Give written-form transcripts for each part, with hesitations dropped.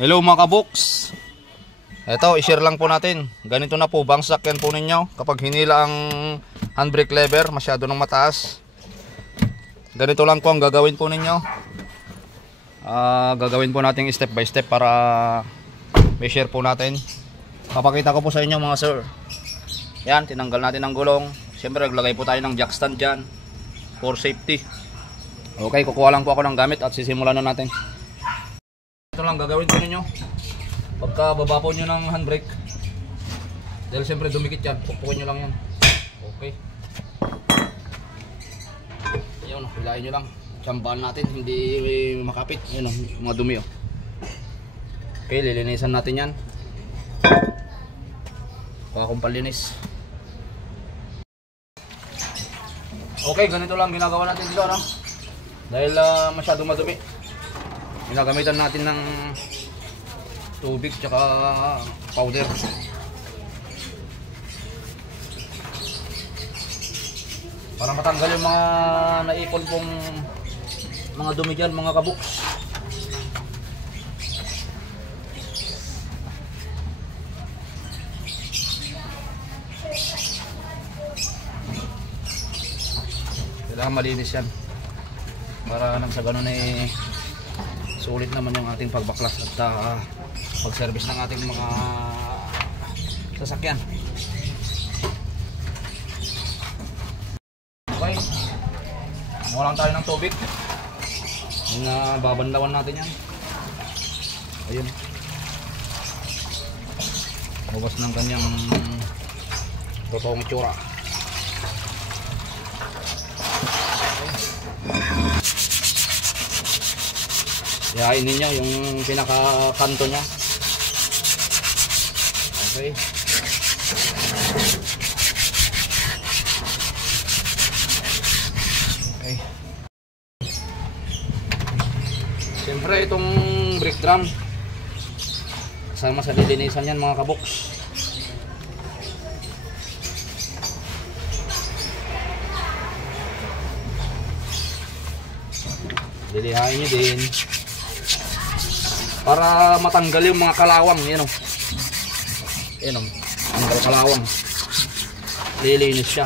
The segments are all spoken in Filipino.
Hello mga kaboks. Ito, i-share lang po natin. Ganito na po, bangsak yan po ninyo. Kapag hinila ang handbrake lever, masyado nang mataas. Ganito lang po ang gagawin po ninyo. Gagawin po natin step by step para may share po natin. Papakita ko po sa inyo mga sir. Yan, tinanggal natin ang gulong. Siyempre naglagay po tayo ng jack stand dyan for safety. Okay, kukuha lang po ako ng gamit at sisimulan na natin. Ito lang gagawin po ninyo pagka baba po nyo ng handbrake, dahil siyempre dumikit yan, pupukin nyo lang yan. Okay, yun, hilahin nyo lang, tsambahan natin, hindi makapit. Yun o, mga dumi o. Okay, lilinisan natin yan. Kuha akong panlinis. Okay, ganito lang ginagawa natin dito, no? Dahil masyadong madumi, ginagamitan natin ng tubig tsaka powder. Para matanggal yung mga naipon pong mga dumi dyan mga kabuks. Kailangan malinis yan para nang sa ganun ay sulit naman yung ating pagbaklas at pag-service ng ating mga sasakyan. Okay, kumuha lang tayo ng tubig. Babanlawan natin yan. Ayun, babas ng kanyang totoong itsura. Yain ninyo yung pinaka-kanto nya. Okay. Okay. Siyempre itong brake drum kasama sa lilinisan yan mga kaboks. Lilihain nyo din para matanggal yung mga kalawang. Yan o, yan o, tanggal kalawang, lilinis siya.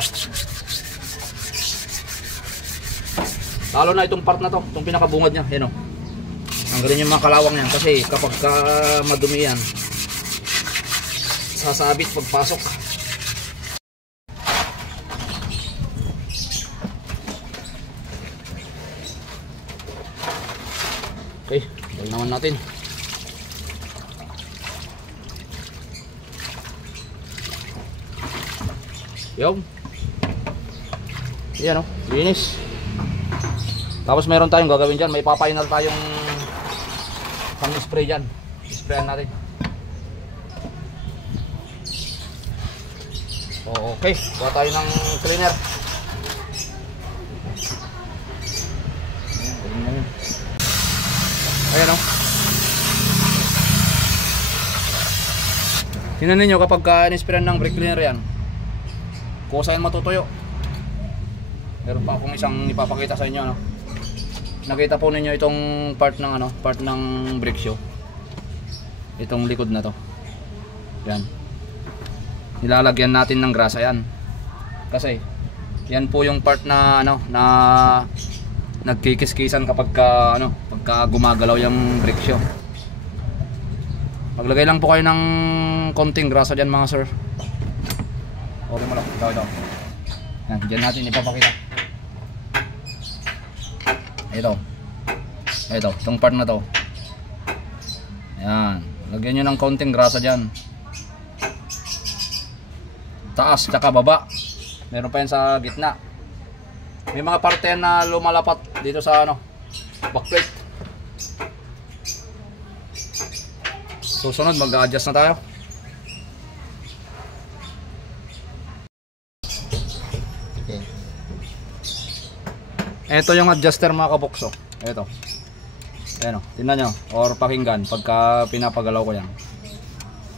Lalo na itong part na to, itong pinakabungad nya. Yan o, tanggalin yung mga kalawang yan, kasi kapag madumi yan, sasabit pagpasok. Okay, dahil naman natin. Yung yan o, linis. Tapos meron tayong gagawin dyan, may papainal tayong pang spray dyan. Sprayan natin. Okay, kuha tayo ng cleaner. Ayan o, tingnan ninyo kapag in-sprayan ng brake cleaner yan, kusa yan matutuyo. Meron pa akong isang ipapakita sa inyo, no? Nakita po ninyo itong part ng part ng brake shoe. Itong likod na to. Yan. Nilalagyan natin ng grasa yan. Kasi yan po yung part na na nagkikis-kisan kapag pagka gumagalaw yung brake shoe. Maglagay lang po kayo ng konting grasa dyan mga sir. Okay mo lang, ito. Yan, dyan natin ipapakita. Ito, itong part na to. Yan, lagyan nyo ng konting grasa dyan. Taas, tsaka baba. Meron pa yan sa gitna. May mga parte na lumalapat dito sa backplate. Susunod, mag-a-adjust na tayo. Okay. Ito yung adjuster mga kabukso. Ito. Ayan o, tingnan nyo. Or pakinggan pagka pinapagalaw ko yan.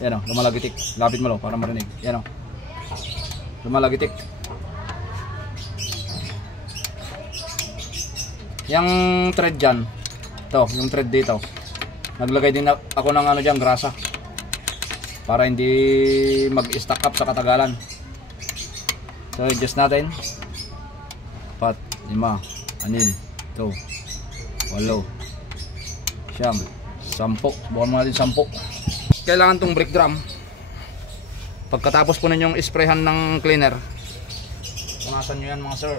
Ayan o, lumalagitik. Lapit mo lo para marinig. Ayan o, lumalagitik. Yung thread dyan, ito, yung thread dito, Naglagay din ako ng ano dyan, grasa. Para hindi mag-stack up sa katagalan. So adjust natin. 4, 5, 6, 7, 8, 9, 10. Subukan mo natin 10. Kailangan tong brake drum. Pagkatapos po ninyong isprayhan ng cleaner, punasan nyo yan mga sir.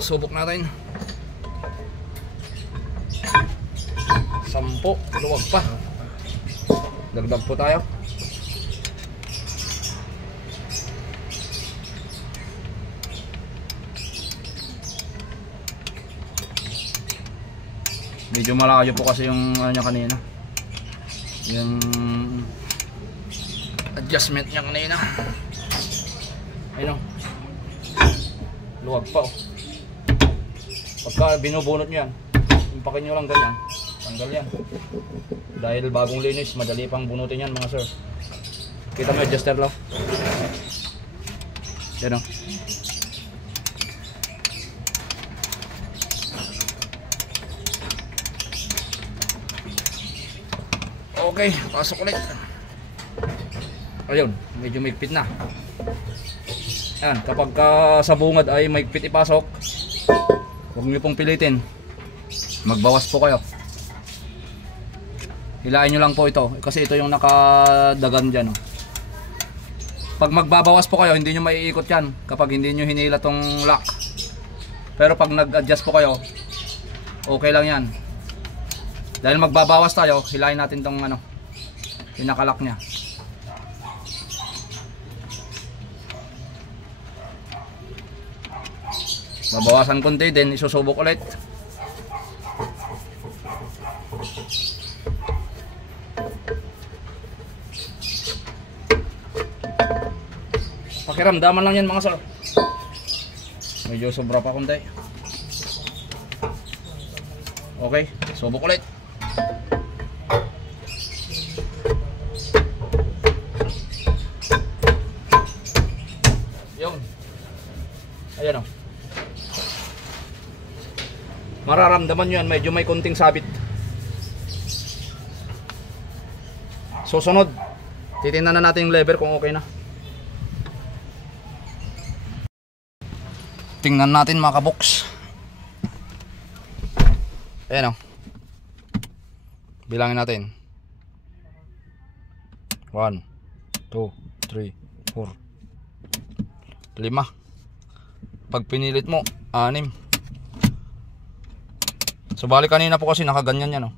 Subok natin. 10, luwag pa. Dagdag po tayo. Medyo malayo po kasi yung ano niya kanina. Yung adjustment niya kanina. Ayun o. Luwag pa o. Pagka binubunot nyo yan, impakin nyo lang ganyan. Tanggal yan. Dahil bagong linis, madali pang bunutin yan mga sir. Kita mo adjuster lang. Yan o. Okay, pasok ulit. Ayun, medyo maigpit na. Yan, kapag sa bungad ay maigpit ipasok, huwag nyo pong pilitin. Magbawas po kayo. Hilain nyo lang po ito, kasi ito yung nakadagan dyan. Pag magbabawas po kayo, hindi nyo maiikot yan kapag hindi nyo hinila tong lock. Pero pag nag-adjust po kayo, okay lang yan. Dahil magbabawas tayo, hilain natin tong ano, pinakalock nya. Babawasan konti din, isusubok ulit. Pakiramdaman lang yan mga sir. Medyo sobra pa konti. Okay, subok ulit. Yun. Ayan o. Mararamdaman nyo yan, medyo may konting sabit. Susunod, titingnan na natin yung lever kung okay na. Tingnan natin mga kaboks. Ayan o. Bilangin natin. 1, 2, 3, 4, 5. Pag pinilit mo 6. So bali kanina po kasi nakaganyan yan o.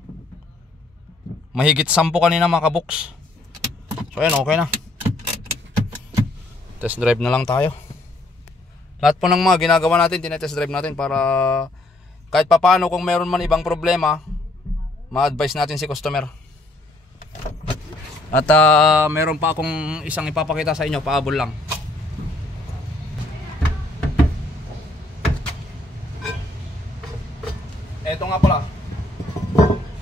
Mahigit 10 kanina mga kaboks. So ayan, okay na. Test drive na lang tayo. Lahat po ng mga ginagawa natin, tinetest drive natin para kahit papaano kung meron man ibang problema, ma-advise natin si customer. At meron pa akong isang ipapakita sa inyo, paabol lang. Eto nga pala,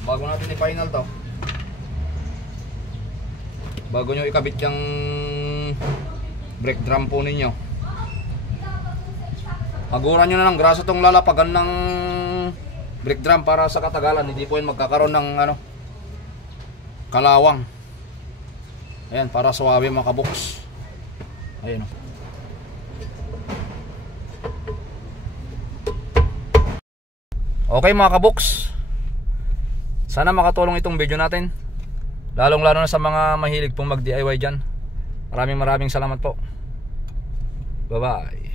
bago natin i-final to, bago nyo ikabit yung brake drum po ninyo, haguran nyo na ng grasa tong lalapagan ng brake drum para sa katagalan hindi po yun magkakaroon ng ano, kalawang. Ayan, para suwabe mga kaboks. Ayan o. Okay mga kaboks, sana makatulong itong video natin, lalong lalo na sa mga mahilig pong mag DIY dyan. Maraming salamat po. Bye bye.